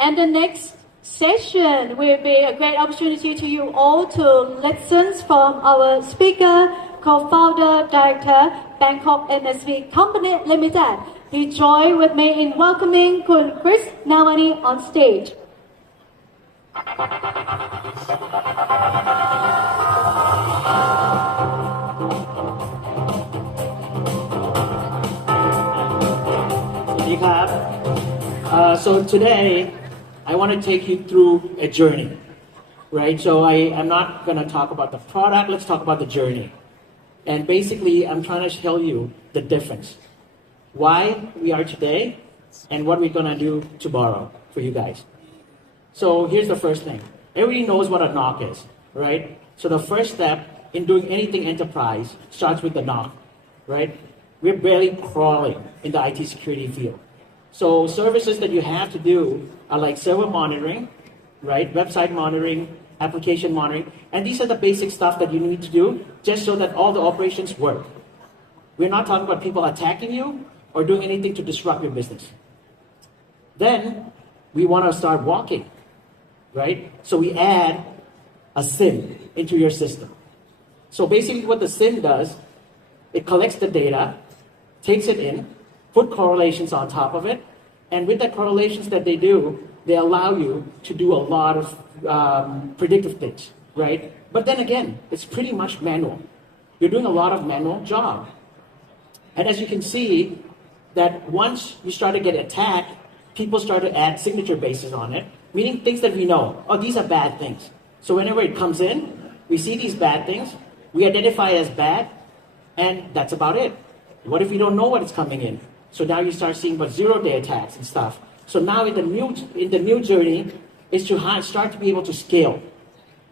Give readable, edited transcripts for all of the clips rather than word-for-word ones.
And the next session will be a great opportunity to you all to listen from our speaker, co-founder, director, Bangkok MSP Co Ltd. Please join with me in welcoming Kun Chris Nawani on stage. So today, I want to take you through a journey, right? So I'm not going to talk about the product, let's talk about the journey. And basically, I'm trying to tell you the difference. Why we are today and what we're going to do tomorrow for you guys. So here's the first thing. Everybody knows what a knock is, right? So the first step in doing anything enterprise starts with the knock, right? We're barely crawling in the IT security field. So services that you have to do are like server monitoring, right? Website monitoring, application monitoring. And these are the basic stuff that you need to do just so that all the operations work. We're not talking about people attacking you or doing anything to disrupt your business. Then we want to start walking, right? So we add a SIM into your system. So basically what the SIM does, it collects the data, takes it in, put correlations on top of it, and with the correlations that they do, they allow you to do a lot of predictive things, right? But then again, it's pretty much manual. You're doing a lot of manual job. And as you can see, that once you start to get attacked, people start to add signature bases on it, meaning things that we know, oh, these are bad things. So whenever it comes in, we see these bad things, we identify it as bad, and that's about it. What if we don't know what is coming in? So now you start seeing about zero-day attacks and stuff. So now in the new journey is to start to be able to scale.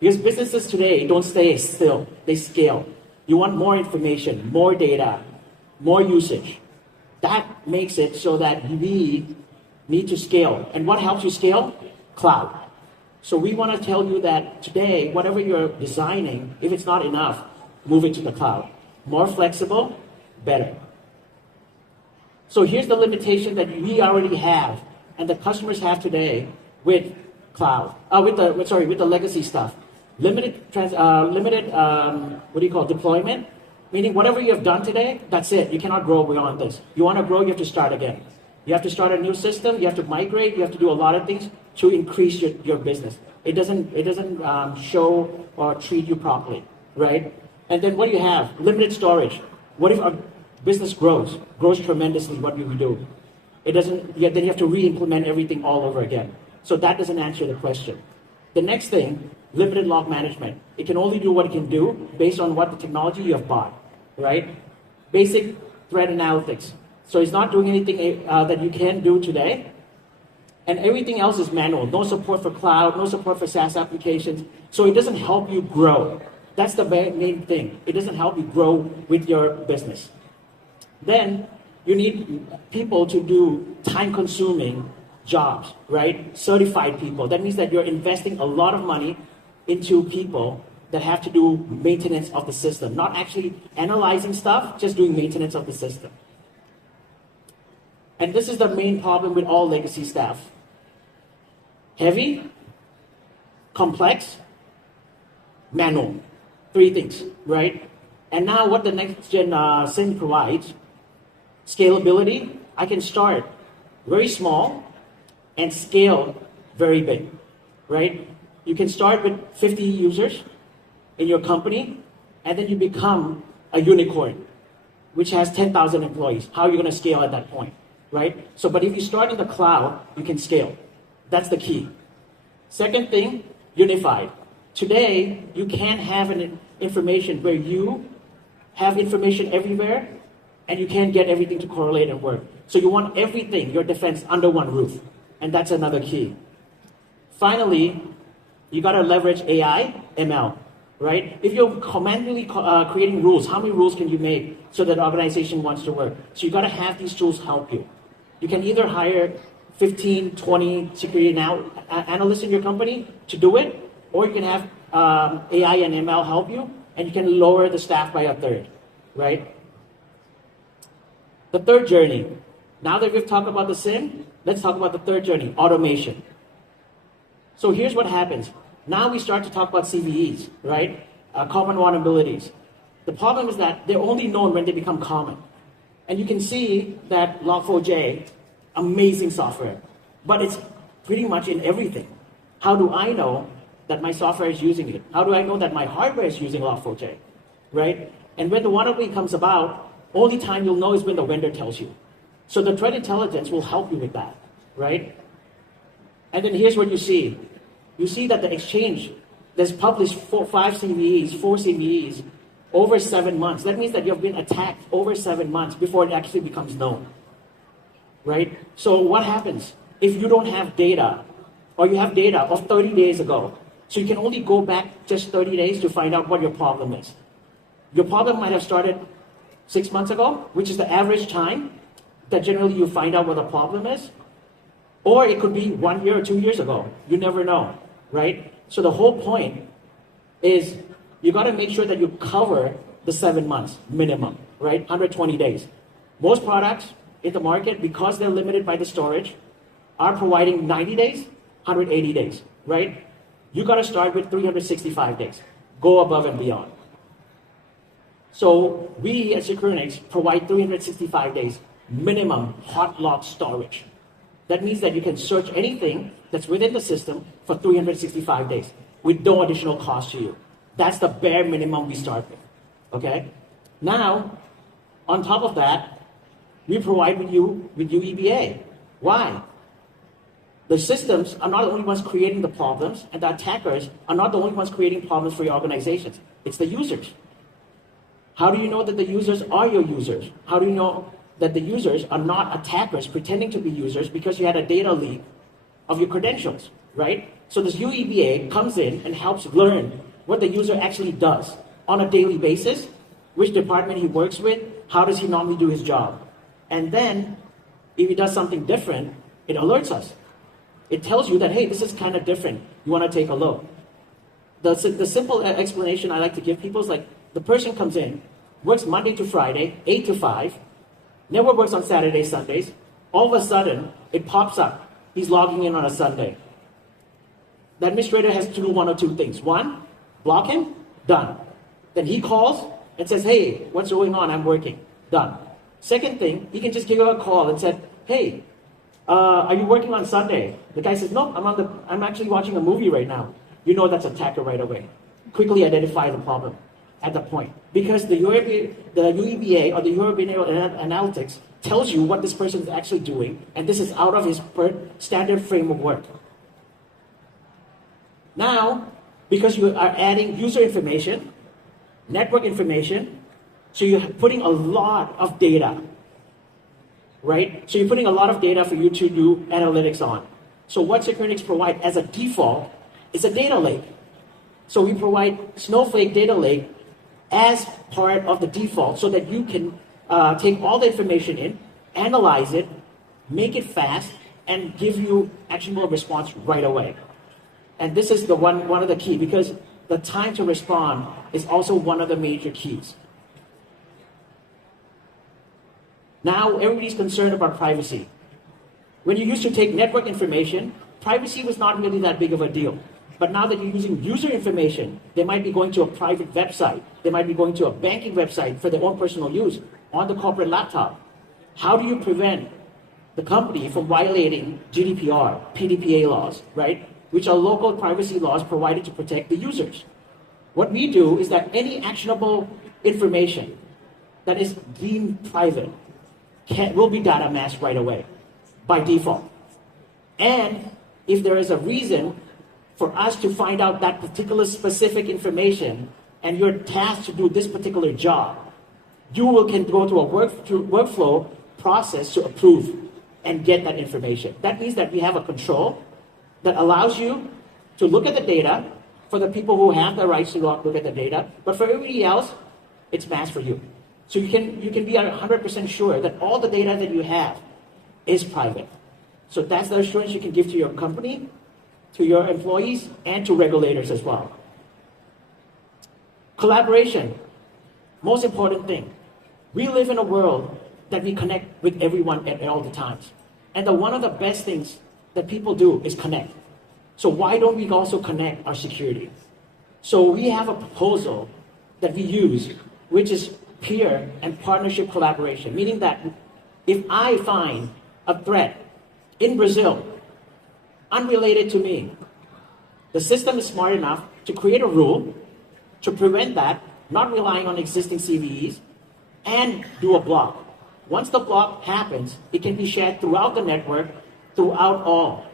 Because businesses today don't stay still, they scale. You want more information, more data, more usage. That makes it so that we need to scale. And what helps you scale? Cloud. So we want to tell you that today, whatever you're designing, if it's not enough, move it to the cloud. More flexible, better. So here's the limitation that we already have and the customers have today with cloud, with the legacy stuff. Limited deployment, meaning whatever you have done today, that's it. You cannot grow beyond this. You want to grow, you have to start again. You have to start a new system, you have to migrate, you have to do a lot of things to increase your business. It doesn't show or treat you properly, right? And then what do you have? Limited storage. What if our business grows tremendously? What do we do? It doesn't. Then you have to re-implement everything all over again. So that doesn't answer the question. The next thing, limited log management. It can only do what it can do based on what the technology you have bought, right? Basic threat analytics. So it's not doing anything that you can do today. And everything else is manual. No support for cloud, no support for SaaS applications. So it doesn't help you grow. That's the main thing. It doesn't help you grow with your business. Then you need people to do time-consuming jobs, right? Certified people. That means that you're investing a lot of money into people that have to do maintenance of the system, not actually analyzing stuff, just doing maintenance of the system. And this is the main problem with all legacy staff. Heavy, complex, manual. Three things, right? And now what the next gen SIM provides, scalability. I can start very small and scale very big, right? You can start with 50 users in your company, and then you become a unicorn, which has 10,000 employees. How are you going to scale at that point, right? So, but if you start in the cloud, you can scale. That's the key. Second thing, unified. Today, you can't have an information where you have information everywhere and you can't get everything to correlate and work. So you want everything, your defense, under one roof. And that's another key. Finally, you got to leverage AI, ML, right? If you're manually creating rules, how many rules can you make so that the organization wants to work? So you got to have these tools help you. You can either hire 15, 20 security analysts in your company to do it, or you can have AI and ML help you, and you can lower the staff by a third, right? The third journey. Now that we've talked about the SIM, let's talk about the third journey, automation. So here's what happens. Now we start to talk about CVEs, right? Common vulnerabilities. The problem is that they're only known when they become common. And you can see that Log4j, amazing software, but it's pretty much in everything. How do I know that my software is using it? How do I know that my hardware is using Log4j, right? And when the vulnerability comes about, only time you'll know is when the vendor tells you. So the threat intelligence will help you with that, right? And then here's what you see. You see that the exchange that's published 4 CVEs over 7 months. That means that you've been attacked over 7 months before it actually becomes known, right? So what happens if you don't have data, or you have data of 30 days ago? So you can only go back just 30 days to find out what your problem is. Your problem might have started 6 months ago, which is the average time that generally you find out what the problem is. Or it could be 1 year or 2 years ago. You never know, right? So the whole point is you got to make sure that you cover the 7 months minimum, right? 120 days. Most products in the market, because they're limited by the storage, are providing 90 days, 180 days, right? You got to start with 365 days. Go above and beyond. So we at Securinix provide 365 days minimum hot log storage. That means that you can search anything that's within the system for 365 days with no additional cost to you. That's the bare minimum we start with, okay? Now, on top of that, we provide with you EBA. Why? The systems are not the only ones creating the problems, and the attackers are not the only ones creating problems for your organizations. It's the users. How do you know that the users are your users? How do you know that the users are not attackers pretending to be users because you had a data leak of your credentials, right? So this UEBA comes in and helps learn what the user actually does on a daily basis, which department he works with, how does he normally do his job. And then, if he does something different, it alerts us. It tells you that, hey, this is kind of different. You want to take a look. The simple explanation I like to give people is like, the person comes in, works Monday to Friday, 8 to 5, never works on Saturdays, Sundays. All of a sudden, it pops up. He's logging in on a Sunday. The administrator has to do one or two things. One, block him, done. Then he calls and says, hey, what's going on? I'm working. Done. Second thing, he can just give her a call and say, hey, are you working on Sunday? The guy says, no, I'm actually watching a movie right now. You know that's attacker right away. Quickly identify the problem at the point. Because the UEBA or the European Analytics tells you what this person is actually doing, and this is out of his standard frame of work. Now, because you are adding user information, network information, so you're putting a lot of data, right? So you're putting a lot of data for you to do analytics on. So what Securinix provide as a default is a data lake. So we provide Snowflake data lake as part of the default so that you can take all the information in, analyze it, make it fast, and give you actionable response right away. And this is the one of the key, because the time to respond is also one of the major keys. Now everybody's concerned about privacy. When you used to take network information, privacy was not really that big of a deal. But now that you're using user information, they might be going to a private website. They might be going to a banking website for their own personal use on the corporate laptop. How do you prevent the company from violating GDPR, PDPA laws, right? Which are local privacy laws provided to protect the users. What we do is that any actionable information that is deemed private will be data masked right away by default. And if there is a reason for us to find out that particular specific information and you're tasked to do this particular job, you can go through a workflow process to approve and get that information. That means that we have a control that allows you to look at the data for the people who have the rights to look at the data, but for everybody else, it's masked for you. So you can be 100% sure that all the data that you have is private. So that's the assurance you can give to your company, to your employees, and to regulators as well. Collaboration, most important thing. We live in a world that we connect with everyone at all the times. And one of the best things that people do is connect. So why don't we also connect our security? So we have a proposal that we use, which is peer and partnership collaboration, meaning that if I find a threat in Brazil, unrelated to me, the system is smart enough to create a rule to prevent that, not relying on existing CVEs, and do a block. Once the block happens, it can be shared throughout the network, throughout all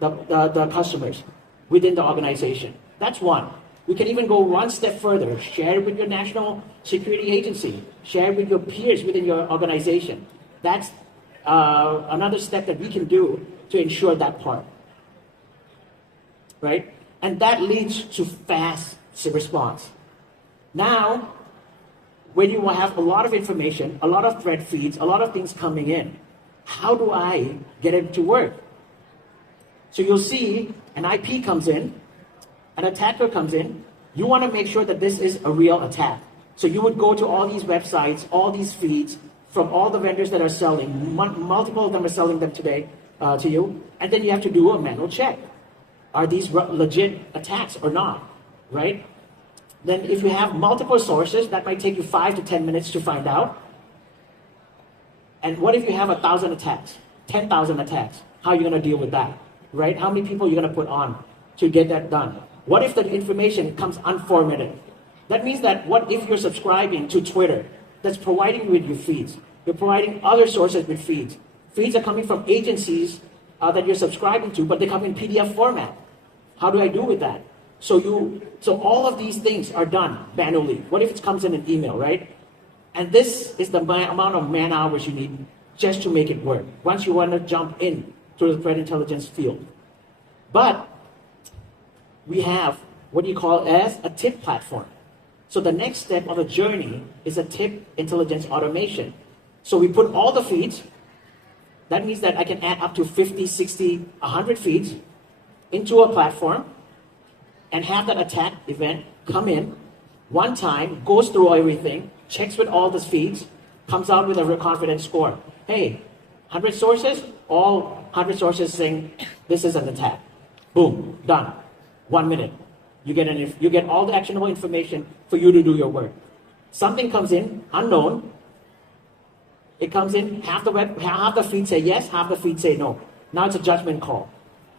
the customers within the organization. That's one. We can even go one step further. Share it with your national security agency. Share it with your peers within your organization. That's another step that we can do to ensure that part. Right? And that leads to fast response. Now, when you have a lot of information, a lot of threat feeds, a lot of things coming in, how do I get it to work? So you'll see an IP comes in, an attacker comes in. You want to make sure that this is a real attack. So you would go to all these websites, all these feeds from all the vendors that are selling. Multiple of them are selling them today to you. And then you have to do a manual check. Are these legit attacks or not, right? Then if you have multiple sources, that might take you 5 to 10 minutes to find out. And what if you have 1,000 attacks, 10,000 attacks? How are you going to deal with that, right? How many people are you going to put on to get that done? What if the information comes unformatted? That means that what if you're subscribing to Twitter that's providing you with your feeds? You're providing other sources with feeds. Feeds are coming from agencies that you're subscribing to, but they come in PDF format. How do I do with that? So all of these things are done manually. What if it comes in an email, right? And this is the amount of man hours you need just to make it work. Once you want to jump in to the threat intelligence field. But we have what you call as a tip platform. So the next step on the journey is a tip intelligence automation. So we put all the feeds. That means that I can add up to 50, 60, 100 feeds into a platform and have that attack event come in one time, goes through everything, checks with all the feeds, comes out with a confidence score. Hey, 100 sources, all 100 sources saying this is an attack. Boom, done. 1 minute. You get all the actionable information for you to do your work. Something comes in, unknown. It comes in, half the feed say yes, half the feed say no. Now it's a judgment call,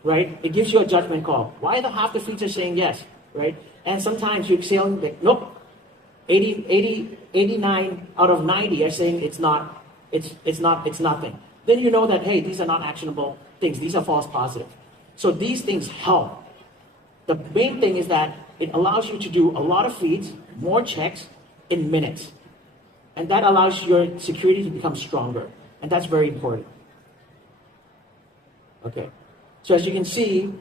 right? It gives you a judgment call. Why the half the feeds are saying yes, right? And sometimes you're saying like, nope, 89 out of 90 are saying it's nothing. Then you know that, hey, these are not actionable things. These are false positives. So these things help. The main thing is that it allows you to do a lot of feeds, more checks in minutes. And that allows your security to become stronger. And that's very important. Okay. So as you can see,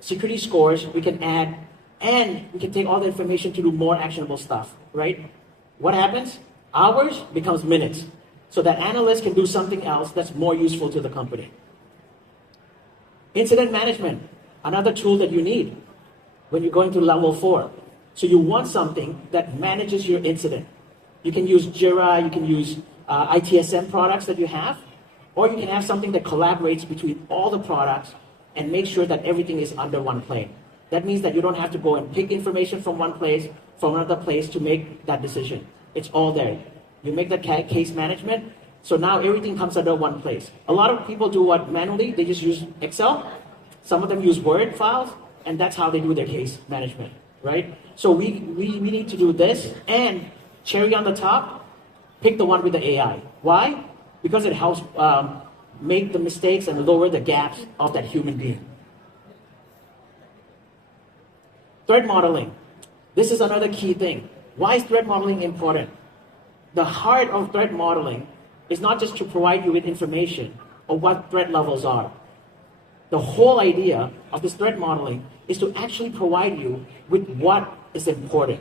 security scores, we can add, and we can take all the information to do more actionable stuff, right? What happens? Hours becomes minutes. So that analyst can do something else that's more useful to the company. Incident management, another tool that you need when you're going to level 4. So you want something that manages your incident. You can use Jira, you can use ITSM products that you have, or you can have something that collaborates between all the products and make sure that everything is under one plane. That means that you don't have to go and pick information from one place, from another place to make that decision. It's all there. You make that case management, so now everything comes under one place. A lot of people do what manually, they just use Excel. Some of them use Word files, and that's how they do their case management, right? So we need to do this, and cherry on the top, pick the one with the AI. Why? Because it helps make the mistakes and lower the gaps of that human being. Threat modeling. This is another key thing. Why is threat modeling important? The heart of threat modeling is not just to provide you with information of what threat levels are. The whole idea of this threat modeling is to actually provide you with what is important.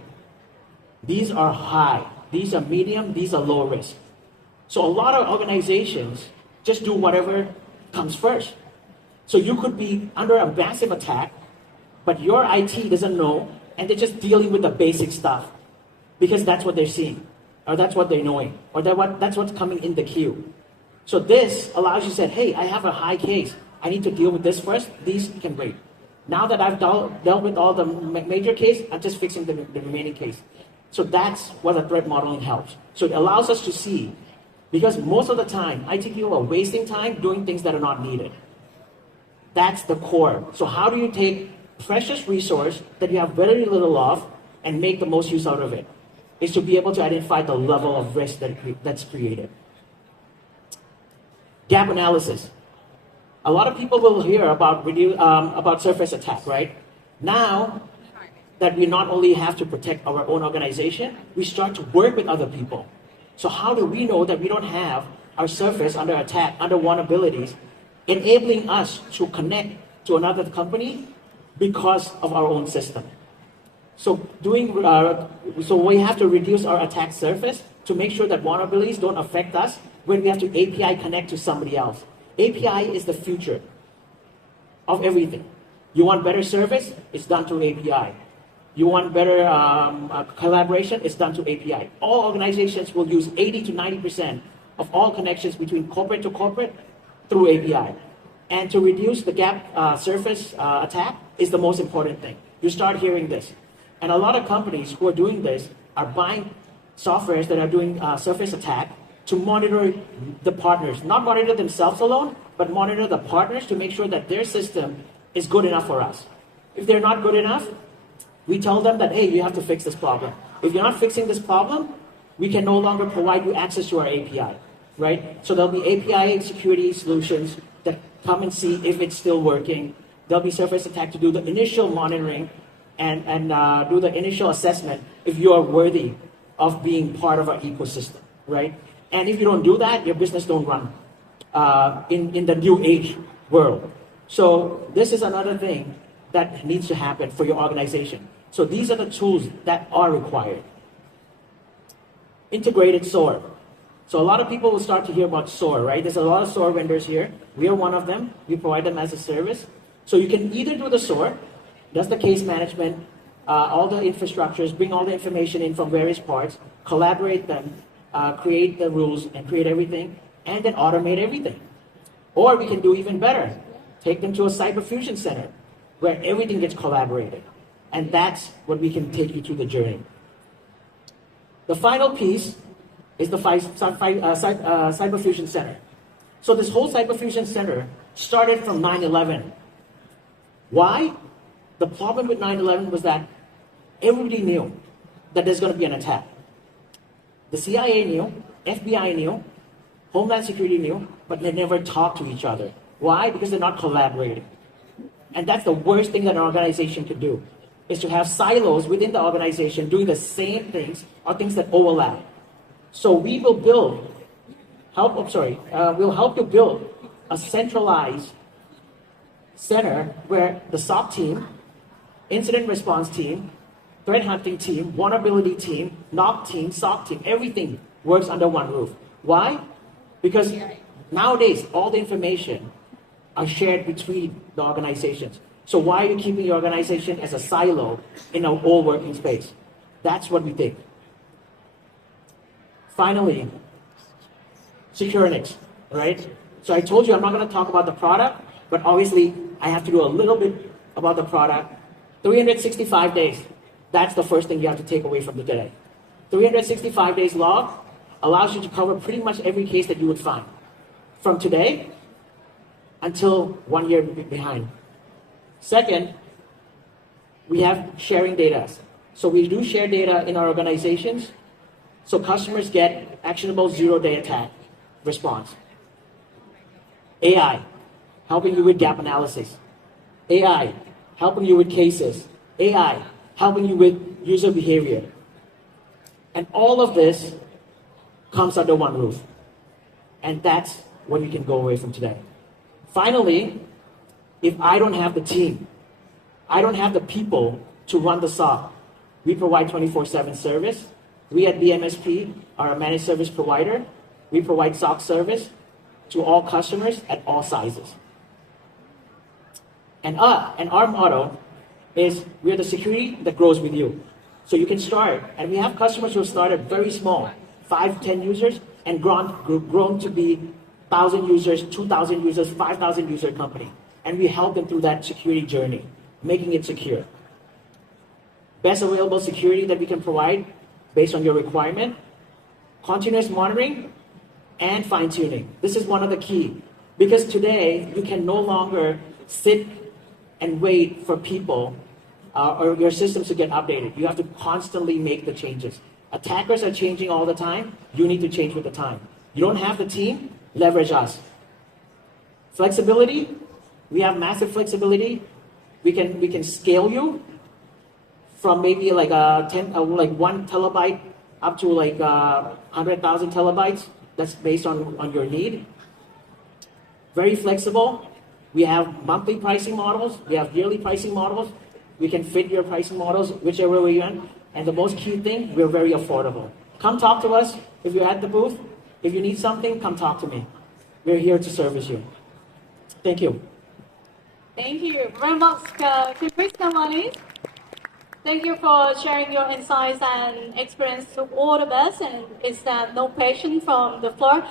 These are high, these are medium, these are low risk. So a lot of organizations just do whatever comes first. So you could be under a massive attack, but your IT doesn't know, and they're just dealing with the basic stuff because that's what they're seeing, or that's what they're knowing, or that's what's coming in the queue. So this allows you to say, hey, I have a high case. I need to deal with this first. These can wait. Now that I've dealt with all the major case, I'm just fixing the remaining case. So that's what a threat modeling helps. So it allows us to see, because most of the time, IT people are wasting time doing things that are not needed. That's the core. So how do you take precious resource that you have very little of and make the most use out of it? Is to be able to identify the level of risk that's created. Gap analysis. A lot of people will hear about surface attack, right? Now that we not only have to protect our own organization, we start to work with other people. So how do we know that we don't have our surface under attack, under vulnerabilities, enabling us to connect to another company because of our own system? So we have to reduce our attack surface to make sure that vulnerabilities don't affect us when we have to API connect to somebody else. API is the future of everything. You want better service? It's done through API. You want better collaboration? It's done through API. All organizations will use 80 to 90% of all connections between corporate to corporate through API. And to reduce the gap surface attack is the most important thing. You start hearing this. And a lot of companies who are doing this are buying softwares that are doing surface attack to monitor the partners, not monitor themselves alone, but monitor the partners to make sure that their system is good enough for us. If they're not good enough, we tell them that, hey, you have to fix this problem. If you're not fixing this problem, we can no longer provide you access to our API, right? So there'll be API security solutions that come and see if it's still working. There'll be surface attack to do the initial monitoring and do the initial assessment if you are worthy of being part of our ecosystem, right? And if you don't do that, your business don't run in the new age world. So this is another thing that needs to happen for your organization. So these are the tools that are required. Integrated SOAR. So a lot of people will start to hear about SOAR, right? There's a lot of SOAR vendors here. We are one of them. We provide them as a service. So you can either do the SOAR, that's the case management, all the infrastructures, bring all the information in from various parts, collaborate them, create the rules and create everything, and then automate everything. Or we can do even better. Take them to a cyber fusion center where everything gets collaborated. And that's what we can take you through the journey. The final piece is the cyber fusion center. So this whole cyber fusion center started from 9/11. Why? The problem with 9/11 was that everybody knew that there's going to be an attack. The CIA knew, FBI knew, Homeland Security knew, but they never talked to each other. Why? Because they're not collaborating. And that's the worst thing that an organization could do, is to have silos within the organization doing the same things or things that overlap. So we will we'll help you build a centralized center where the SOC team, incident response team, threat hunting team, vulnerability team, NOC team, SOC team, everything works under one roof. Why? Because nowadays, all the information are shared between the organizations. So why are you keeping your organization as a silo in an old working space? That's what we think. Finally, SecureNix, right? So I told you I'm not going to talk about the product, but obviously I have to do a little bit about the product. 365 days. That's the first thing you have to take away from today. 365 days log allows you to cover pretty much every case that you would find from today until 1 year behind. Second, we have sharing data. So we do share data in our organizations, so customers get actionable zero-day attack response. AI, helping you with gap analysis. AI, helping you with cases. AI, helping you with user behavior. And all of this comes under one roof. And that's what you can go away from today. Finally, if I don't have the team, I don't have the people to run the SOC, we provide 24/7 service. We at BMSP are a managed service provider. We provide SOC service to all customers at all sizes. And our motto is we are the security that grows with you. So you can start, and we have customers who have started very small, 5, 10 users, and grown to be 1,000 users, 2,000 users, 5,000 user company. And we help them through that security journey, making it secure. Best available security that we can provide based on your requirement, continuous monitoring, and fine-tuning. This is one of the key. Because today, you can no longer sit and wait for people or your systems to get updated. You have to constantly make the changes. Attackers are changing all the time. You need to change with the time. You don't have the team, leverage us. Flexibility, we have massive flexibility. We can scale you from maybe like like 1 terabyte up to like 100,000 terabytes. That's based on your need. Very flexible. We have monthly pricing models. We have yearly pricing models. We can fit your pricing models whichever way you want. And the most key thing, we're very affordable. Come talk to us if you're at the booth. If you need something, come talk to me. We're here to service you. Thank you. Thank you very much, Chris Namani. Thank you for sharing your insights and experience to all of us. And it's no question from the floor.